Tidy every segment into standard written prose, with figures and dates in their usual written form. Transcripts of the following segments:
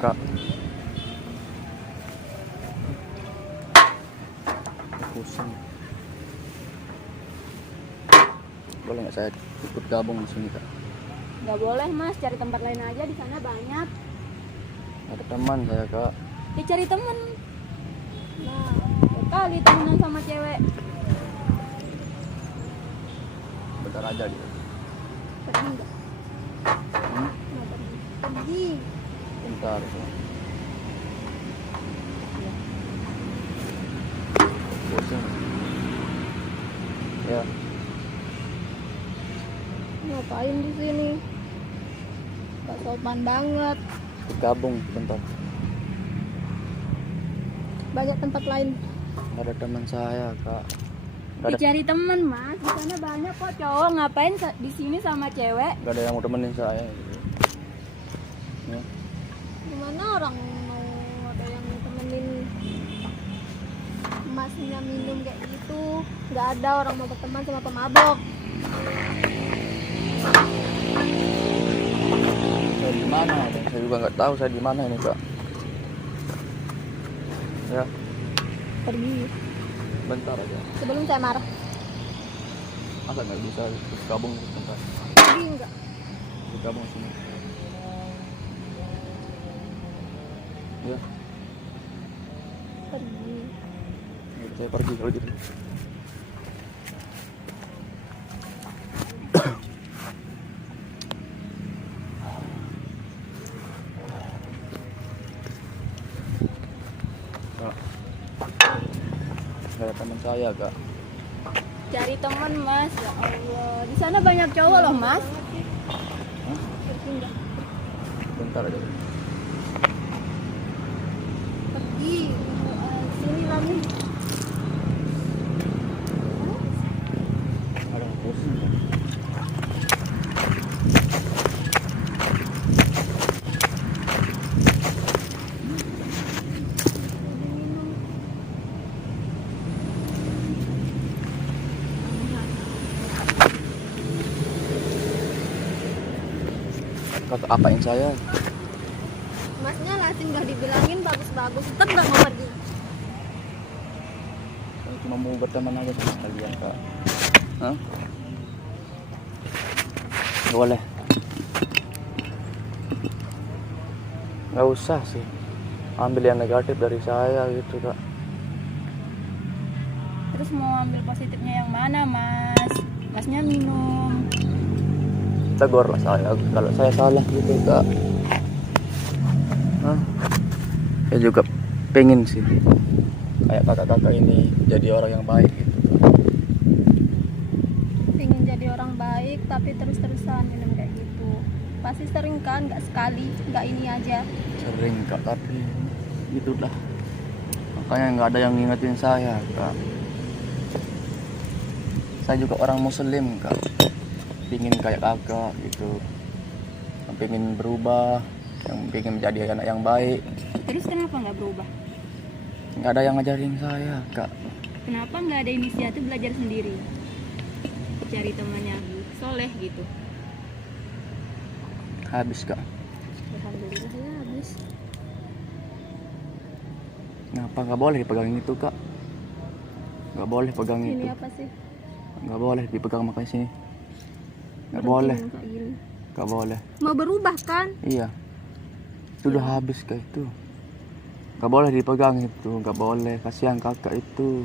kak. Pusing. Boleh nggak saya ikut gabung di sini kak? Nggak boleh mas, cari tempat lain aja, di sana banyak. Ada teman saya kak. Dicari temen. Nah, kali temenan sama cewek. Bentar aja dia. Pergi nggak? Hmm? Nggak pergi. Pergi. Bentar. Pusing. Ya. Ngapain di sini? Gak sopan banget. Ikut gabung bentar. Banyak tempat lain. Nggak ada teman saya kak. Nggak ada, Dicari temen mas, di sana banyak kok cowok. Ngapain di sini sama cewek? nggak ada yang mau temenin saya. Ya. Gimana orang mau ada yang temenin masnya minum kayak gitu? Nggak ada orang mau berteman sama pemabok. Saya di mana? Saya juga nggak tahu saya di mana ini kak. Ya, Pergi bentar aja. sebelum saya marah. Masa nggak bisa ikut gabung bentar? Pergi enggak? Ikut gabung sini. Ya, Pergi. saya pergi kalau gitu. Kak, nggak ada teman saya kak. Cari teman mas, ya Allah. Di sana banyak cowok loh mas. Hah? Pergi enggak? Bentar aja. Pergi. Sini lagi. Ada pusing. Kakak apain saya? Masnya lah tinggal dibilangin bagus-bagus, tetap nggak mau pergi. Saya cuma mau berteman aja sama kalian kak. Hah? Boleh. Nggak usah sih. Ambil yang negatif dari saya gitu kak. Terus mau ambil positifnya yang mana mas? Masnya minum. Tegur lah saya kalau saya salah gitu kak. Hah? Saya juga pengen sih kayak kakak-kakak ini jadi orang yang baik gitu. Pengen jadi orang baik tapi terus-terusan minum kayak gitu. Pasti sering kan, nggak sekali, nggak ini aja. Sering kak, tapi itulah makanya nggak ada yang ngingetin saya kak. Saya juga orang muslim kak, pingin kayak kakak gitu, yang pingin berubah, yang pingin menjadi anak yang baik. Terus kenapa nggak berubah? Nggak ada yang ngajarin saya kak. Kenapa nggak ada inisiatif belajar sendiri? Cari temannya soleh gitu. Habis kak. Alhamdulillah ya habis. Kenapa nggak boleh dipegang itu kak? Nggak boleh pegang itu. Ini apa sih? Nggak boleh dipegang, makanya sini. Nggak Berhenti boleh. minum kayak gini. Nggak boleh. Mau berubah kan? Iya. Sudah habis kak itu. Nggak boleh dipegang itu. Nggak boleh. Kasihan kakak itu.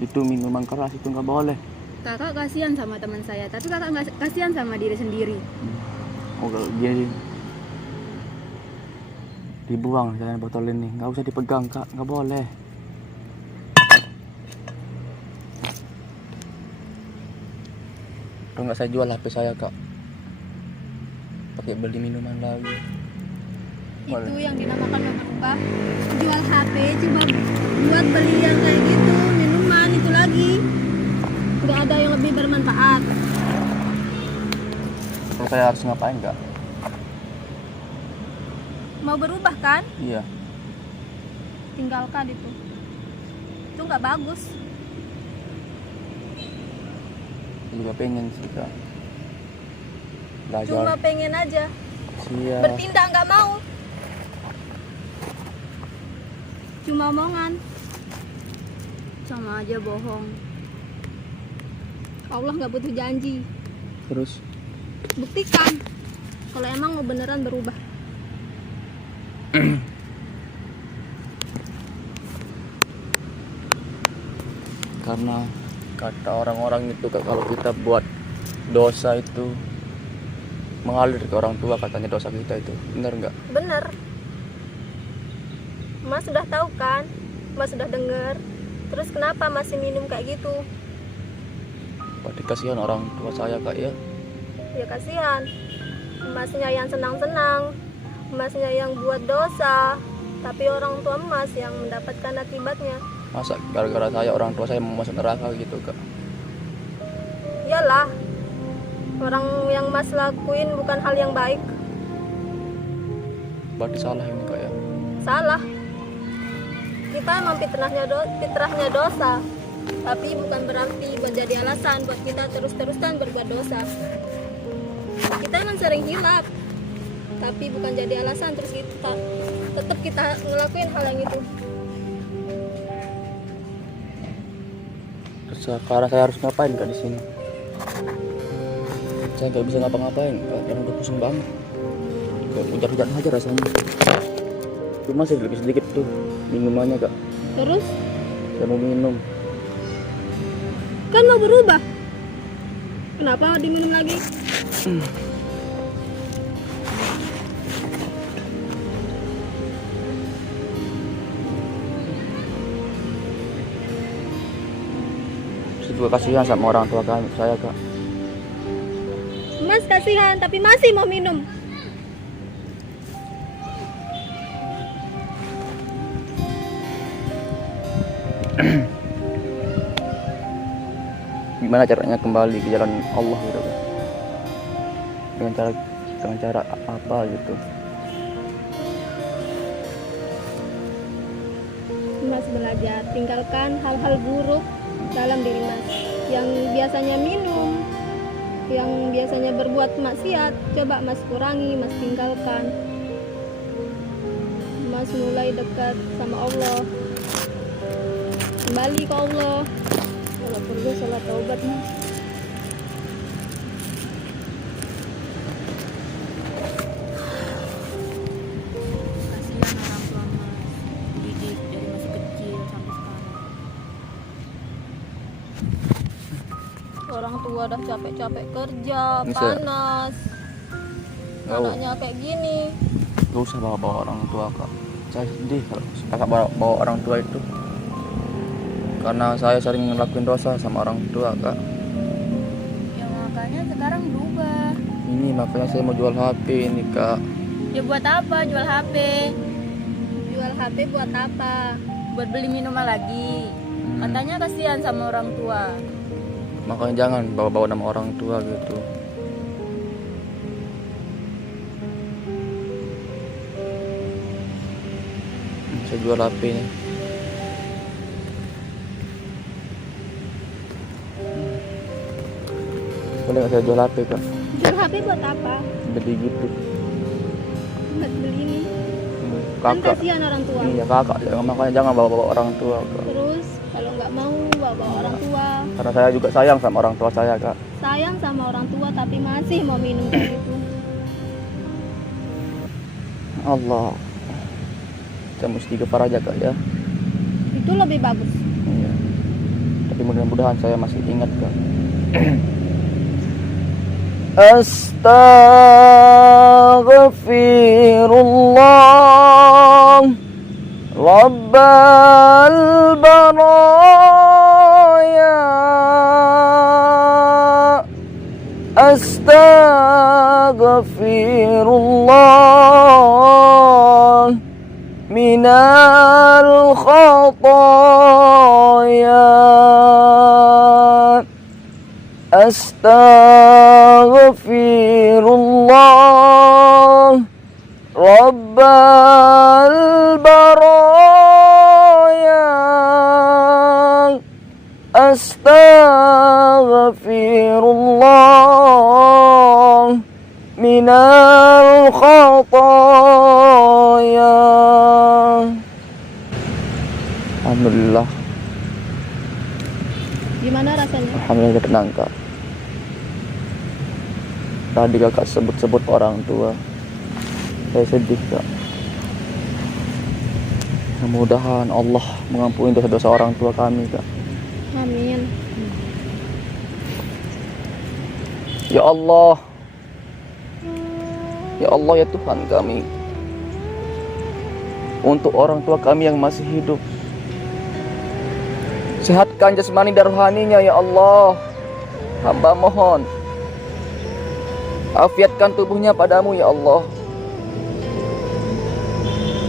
Itu minuman keras itu nggak boleh. Kakak kasihan sama teman saya, tapi kakak nggak kasihan sama diri sendiri. Oh kalau gini dibuang jangan botol ini. Nggak usah dipegang kak. Nggak boleh. Kalau nggak saya jual HP saya kak. Pakai beli minuman lagi. Itu yang dinamakan berubah. Jual HP cuma buat beli yang kayak gitu, minuman itu lagi. Nggak ada yang lebih bermanfaat. Terus saya harus ngapain kak? Mau berubah kan? Iya. Tinggalkan itu. Itu nggak bagus. Saya juga pengen sih kak. Belajar. Cuma pengen aja. Siap. Berpindah nggak mau. Cuma omongan. Sama aja bohong. Allah nggak butuh janji. Terus Buktikan kalau emang mau beneran berubah. karena kata orang-orang itu Kak, kalau kita buat dosa itu mengalir ke orang tua, katanya dosa kita itu benar nggak? Bener. Mas sudah tahu kan? Mas sudah dengar. Terus kenapa masih minum kayak gitu? Berarti kasihan orang tua saya Kak ya. Ya kasihan. Masnya yang senang-senang, masnya yang buat dosa, tapi orang tua mas yang mendapatkan akibatnya. Masa gara-gara saya orang tua saya mau masuk neraka gitu Kak? Iyalah, orang yang mas lakuin bukan hal yang baik. Berarti salah ini Kak ya? Salah. Kita emang fitrahnya dosa, tapi bukan berarti buat jadi alasan buat kita terus-terusan berbuat dosa. Kita emang sering hilaf, tapi bukan jadi alasan terus kita tetap kita ngelakuin hal yang itu. Terus sekarang saya harus ngapain Kak di sini? Saya nggak bisa ngapa-ngapain Kak, karena udah pusing banget. Kayak hujan-hujan aja rasanya. Cuma sedikit-sedikit tuh minumannya Kak. Terus Saya mau minum. kan mau berubah, kenapa diminum lagi? Saya juga kasihan sama orang tua saya Kak. Mas kasihan tapi masih mau minum. Gimana caranya kembali ke jalan Allah gitu Kak? Dengan cara apa gitu? Mas belajar tinggalkan hal-hal buruk dalam diri mas, yang biasanya minum, yang biasanya berbuat maksiat, coba mas kurangi, mas tinggalkan. Mas mulai dekat sama Allah, kembali ke Allah. Kalau perlu sholat taubat mas. Kasihan orang tua mas, didik dari masih kecil sampai sekarang. Orang tua udah capek-capek kerja, Bisa. panas, Oh. anaknya kayak gini. Gak usah bawa-bawa orang tua Kak. Saya sedih kalau Kakak bawa orang tua itu. Karena saya sering ngelakuin dosa sama orang tua Kak. Ya makanya sekarang berubah. Ini makanya saya mau jual HP ini Kak. Ya buat apa jual HP? Jual HP buat apa? Buat beli minuman lagi. Katanya kasihan sama orang tua. Makanya jangan bawa-bawa nama orang tua gitu. Saya jual HP ini. Boleh nggak saya jual HP Kak? Jual HP buat apa? Beli gitu. Buat beli ini. Kan Kakak. kasihan orang tua. Iya kakak. Makanya jangan bawa-bawa orang tua Kak. Terus kalau nggak mau bawa orang tua, Karena saya juga sayang sama orang tua saya Kak. sayang sama orang tua tapi masih mau minum kayak gitu. Allah. Saya mesti gempar aja Kak ya. Itu lebih bagus. Iya. Tapi mudah-mudahan saya masih ingat Kak. Astaghfirullah Rabbal baraya Astaghfirullah minal khataya Astaghfirullah Rabbal baraya Astaghfirullah minal khataya. Alhamdulillah. Gimana rasanya? Alhamdulillah tenang kak. Tadi kakak sebut-sebut orang tua, saya sedih kak. Mudah-mudahan Allah mengampuni dosa-dosa orang tua kami kak. Amin. Ya Allah, ya Allah ya Tuhan kami, untuk orang tua kami yang masih hidup, sehatkan jasmani dan rohaninya ya Allah. Hamba mohon, afiatkan tubuhnya padamu ya Allah.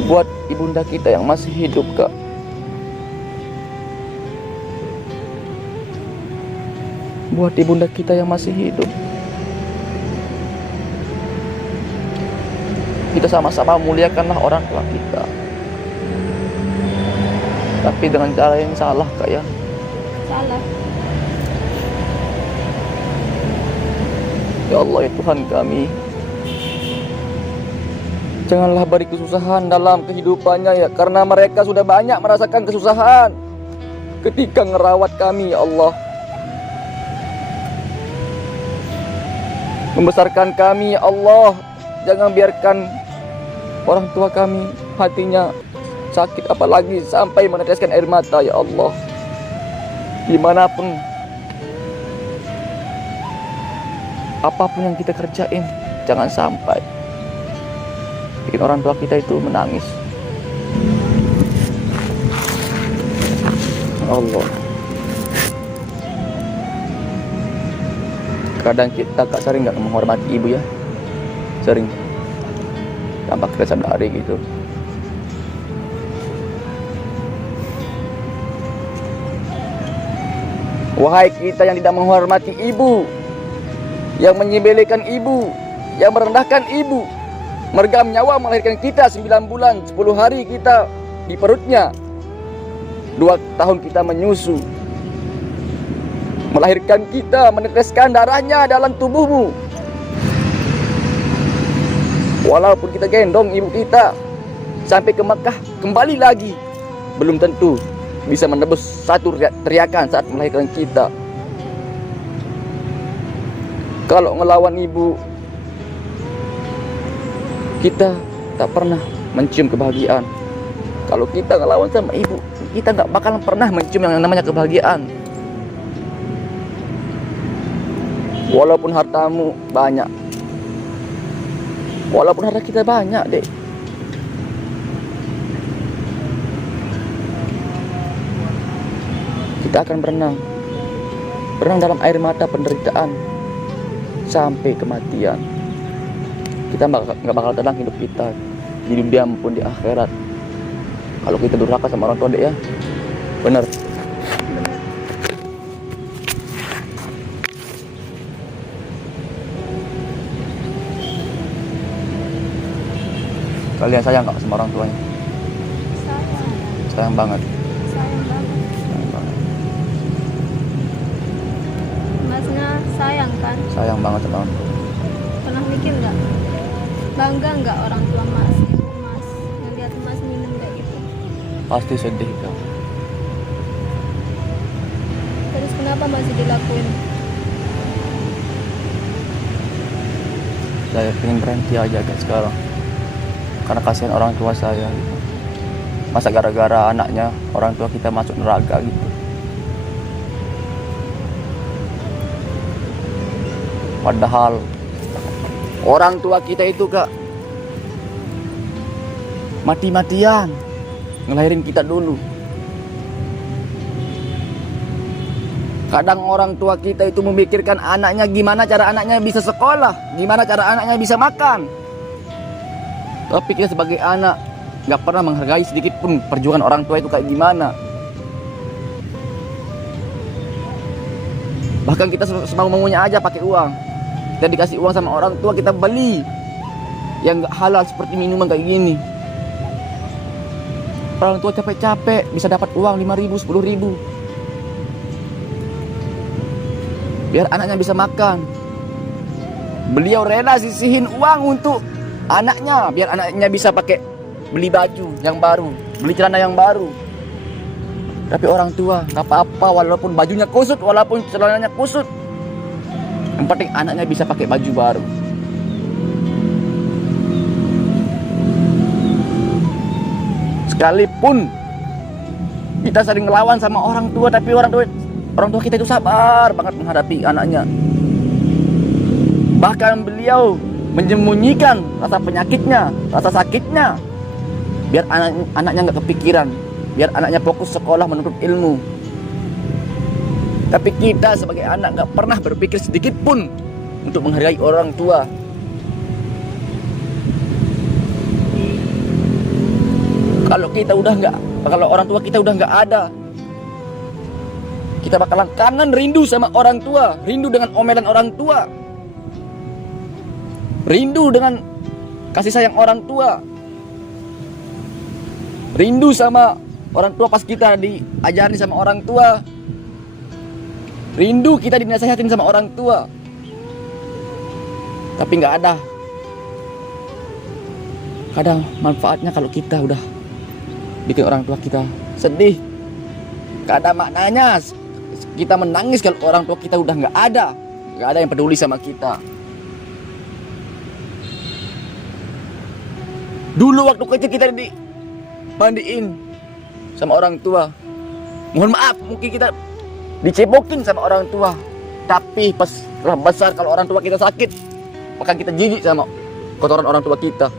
Buat ibunda kita yang masih hidup kak, buat ibunda kita yang masih hidup, kita sama-sama muliakanlah orang tua kita, tapi dengan cara yang salah kak ya. Salah. Ya Allah ya Tuhan kami, janganlah beri kesusahan dalam kehidupannya ya, karena mereka sudah banyak merasakan kesusahan ketika ngerawat kami ya Allah, membesarkan kami ya Allah. Jangan biarkan orang tua kami hatinya sakit, apalagi sampai meneteskan air mata ya Allah. Dimanapun, apapun yang kita kerjain, jangan sampai bikin orang tua kita itu menangis. Allah. Kadang kita kak sering nggak menghormati ibu ya, sering tanpa kita sadari gitu. Wahai kita yang tidak menghormati ibu, yang menyembelihkan ibu, yang merendahkan ibu, meregang nyawa melahirkan kita 9 bulan 10 hari kita di perutnya, 2 tahun kita menyusu, melahirkan kita, meneteskan darahnya dalam tubuhmu. Walaupun kita gendong ibu kita sampai ke Mekah, kembali lagi, belum tentu bisa menebus satu teriakan saat melahirkan kita. Kalau ngelawan ibu, kita tak pernah mencium kebahagiaan. Kalau kita ngelawan sama ibu, kita gak bakalan pernah mencium yang namanya kebahagiaan. Walaupun hartamu banyak, walaupun harta kita banyak dek, kita akan berenang dalam air mata penderitaan sampai kematian. Kita nggak bakal tenang hidup kita di dunia maupun di akhirat kalau kita durhaka sama orang tua dek ya. Bener. Kalian sayang nggak sama orang tuanya? Sayang banget. Sayang banget. Sayang banget. Masnya sayang kan? Sayang banget sama orang tua. Pernah mikir nggak? Bangga nggak orang tua mas? Mas ngeliat mas minum kayak gitu. Pasti sedih kak. Terus kenapa masih dilakuin? Saya pengen berhenti aja kak sekarang, karena kasihan orang tua saya gitu. Masa gara-gara anaknya orang tua kita masuk neraka gitu. Padahal orang tua kita itu kak mati-matian ngelahirin kita dulu. Kadang orang tua kita itu memikirkan anaknya, gimana cara anaknya bisa sekolah, gimana cara anaknya bisa makan. Tapi kita sebagai anak gak pernah menghargai sedikit pun perjuangan orang tua itu kayak gimana. Bahkan kita semau-maunya aja pakai uang. Kita dikasih uang sama orang tua, kita beli yang gak halal seperti minuman kayak gini. Orang tua capek-capek bisa dapat uang 5.000, 10.000 biar anaknya bisa makan. Beliau rela sisihin uang untuk anaknya biar anaknya bisa pakai beli baju yang baru, beli celana yang baru. Tapi orang tua nggak apa-apa, walaupun bajunya kusut, walaupun celananya kusut. Yang penting anaknya bisa pakai baju baru. Sekalipun kita sering ngelawan sama orang tua, tapi orang tua kita itu sabar banget menghadapi anaknya. Bahkan beliau menyembunyikan rasa penyakitnya, rasa sakitnya, biar anaknya nggak kepikiran, biar anaknya fokus sekolah menuntut ilmu. Tapi kita sebagai anak nggak pernah berpikir sedikit pun untuk menghargai orang tua. Kalau orang tua kita udah nggak ada, kita bakalan kangen, rindu sama orang tua, rindu dengan omelan orang tua, rindu dengan kasih sayang orang tua, rindu sama orang tua pas kita diajarin sama orang tua, rindu kita dinasihatin sama orang tua. Tapi nggak ada kadang manfaatnya kalau kita udah bikin orang tua kita sedih. Gak ada maknanya kita menangis kalau orang tua kita udah nggak ada yang peduli sama kita. Dulu waktu kecil kita dimandiin sama orang tua, mohon maaf mungkin kita dicebokin sama orang tua. Tapi pas besar kalau orang tua kita sakit, maka kita jijik sama kotoran orang tua kita.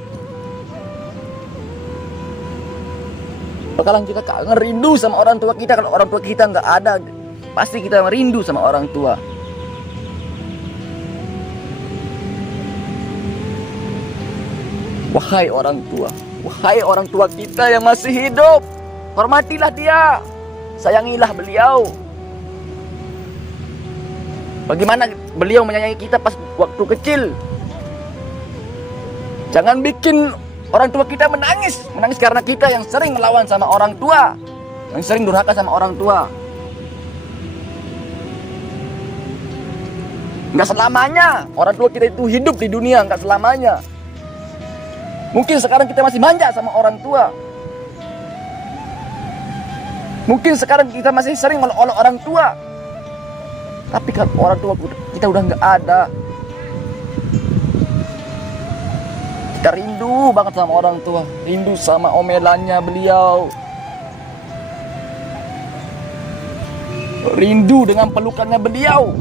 Bakalan kita kangen, rindu sama orang tua kita. Kalau orang tua kita nggak ada, pasti kita merindu sama orang tua. Wahai orang tua kita yang masih hidup, hormatilah dia, sayangilah beliau. Bagaimana beliau menyayangi kita pas waktu kecil. Jangan bikin orang tua kita menangis karena kita yang sering melawan sama orang tua, yang sering durhaka sama orang tua. Nggak selamanya orang tua kita itu hidup di dunia, nggak selamanya. Mungkin sekarang kita masih manja sama orang tua. Mungkin sekarang kita masih sering olok-olok orang tua. Tapi kalau orang tua kita udah nggak ada, kita rindu banget sama orang tua, rindu sama omelannya beliau, rindu dengan pelukannya beliau.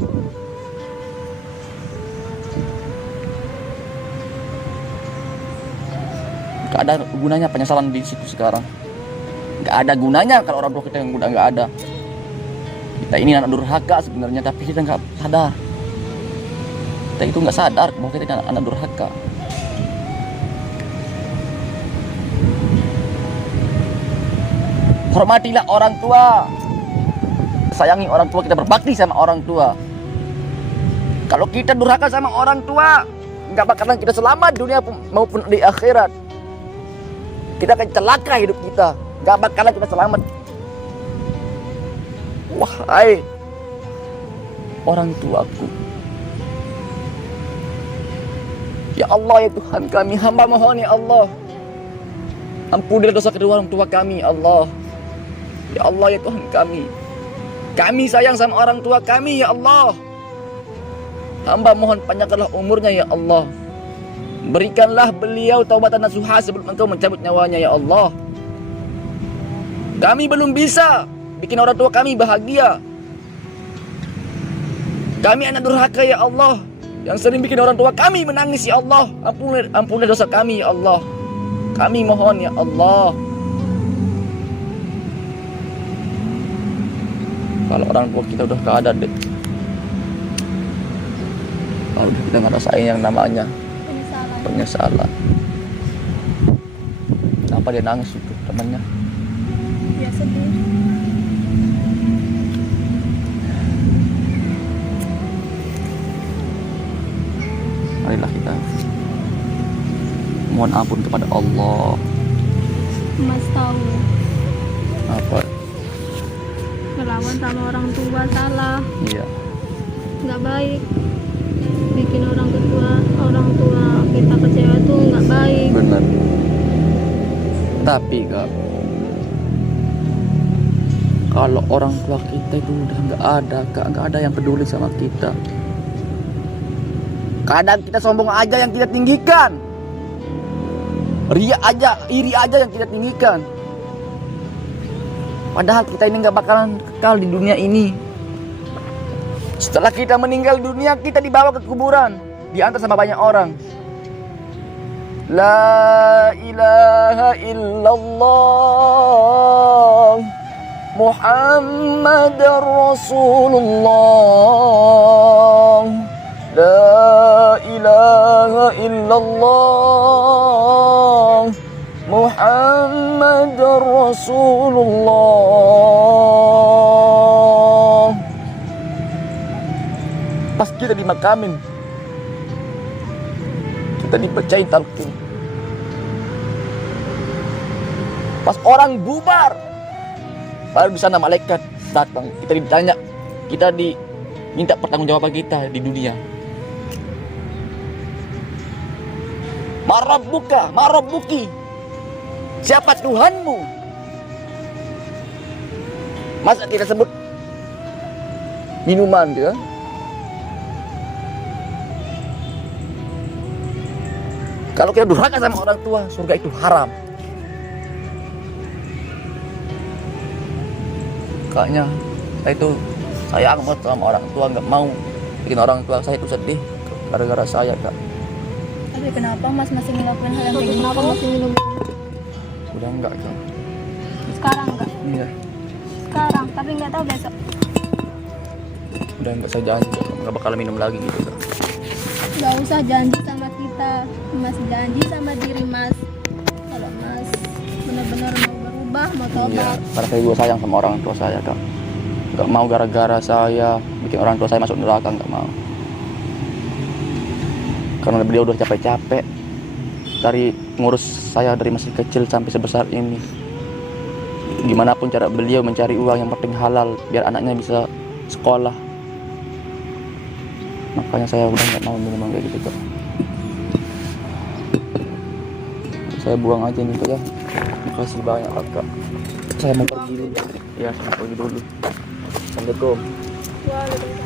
Gak ada gunanya penyesalan di situ sekarang. Gak ada gunanya kalau orang tua kita yang udah gak ada. Kita ini anak durhaka sebenarnya, tapi kita gak sadar. Kita itu gak sadar bahwa kita anak durhaka. Hormatilah orang tua, sayangi orang tua, kita berbakti sama orang tua. Kalau kita durhaka sama orang tua, nggak bakalan kita selamat dunia maupun di akhirat. Kita akan celaka hidup kita, nggak bakalan kita selamat. Wahai orang tuaku, ya Allah ya Tuhan kami, hamba mohon ya Allah, ampunilah dosa kedua orang tua kami Allah. Ya Allah ya Tuhan kami sayang sama orang tua kami ya Allah. Hamba mohon panjangkanlah umurnya ya Allah. Berikanlah beliau taubatan nasuha sebelum Engkau mencabut nyawanya ya Allah. Kami belum bisa bikin orang tua kami bahagia. Kami anak durhaka ya Allah, yang sering bikin orang tua kami menangis ya Allah. Ampunilah dosa kami ya Allah. Kami mohon ya Allah. Kalau orang tua kita udah gak ada deh, udah kita gak rasain yang namanya penyesalan. Kenapa dia nangis itu temannya? Ya sedih. Marilah kita mohon ampun kepada Allah. Mas tahu Apa? melawan sama orang tua salah, Iya. nggak baik. Bikin orang tua kita kecewa tuh nggak baik. Benar. Tapi Kak, Kalau orang tua kita itu udah nggak ada yang peduli sama kita. Kadang kita sombong aja yang kita tinggikan, ria aja, iri aja yang kita tinggikan. Padahal kita ini nggak bakalan kekal di dunia ini. Setelah kita meninggal dunia, kita dibawa ke kuburan, diantar sama banyak orang. La ilaha illallah Muhammad Rasulullah. La ilaha illallah Muhammad Rasulullah. Pas kita dimakamin, kita dibacain talqin. Pas orang bubar, baru di sana malaikat datang. Kita ditanya, kita diminta pertanggungjawaban kita di dunia. Marabbuka, marabbuki. Siapa Tuhanmu? Masa kita sebut minuman gitu? Kalau kita durhaka sama orang tua, surga itu haram. Kayaknya saya itu sayang banget sama orang tua, nggak mau bikin orang tua saya itu sedih gara-gara saya, Kak. Tapi kenapa Mas masih ngelakuin hal yang kayak gitu? Kenapa masih minum? Udah enggak, Kak. Sekarang enggak? Iya. Sekarang, tapi nggak tahu besok. Udah enggak, saya janji nggak bakal minum lagi gitu, Kak. Gak usah janji sama kita, Mas janji sama diri Mas. Kalau Mas benar-benar mau berubah, mau Iya, tobat, karena saya juga sayang sama orang tua saya, Kak. Nggak mau gara-gara saya bikin orang tua saya masuk neraka, nggak mau. Karena beliau udah capek-capek dari ngurus saya dari masih kecil sampai sebesar ini. Gimana pun cara beliau mencari uang, yang penting halal biar anaknya bisa sekolah. Makanya saya udah nggak mau minum kayak gitu, Kak. Saya buang aja nih, Kak, ya. Makasih banyak, Kak. Saya mau pergi dulu. Ya, saya mau pergi dulu. Assalamualaikum. Waalaikumsalam.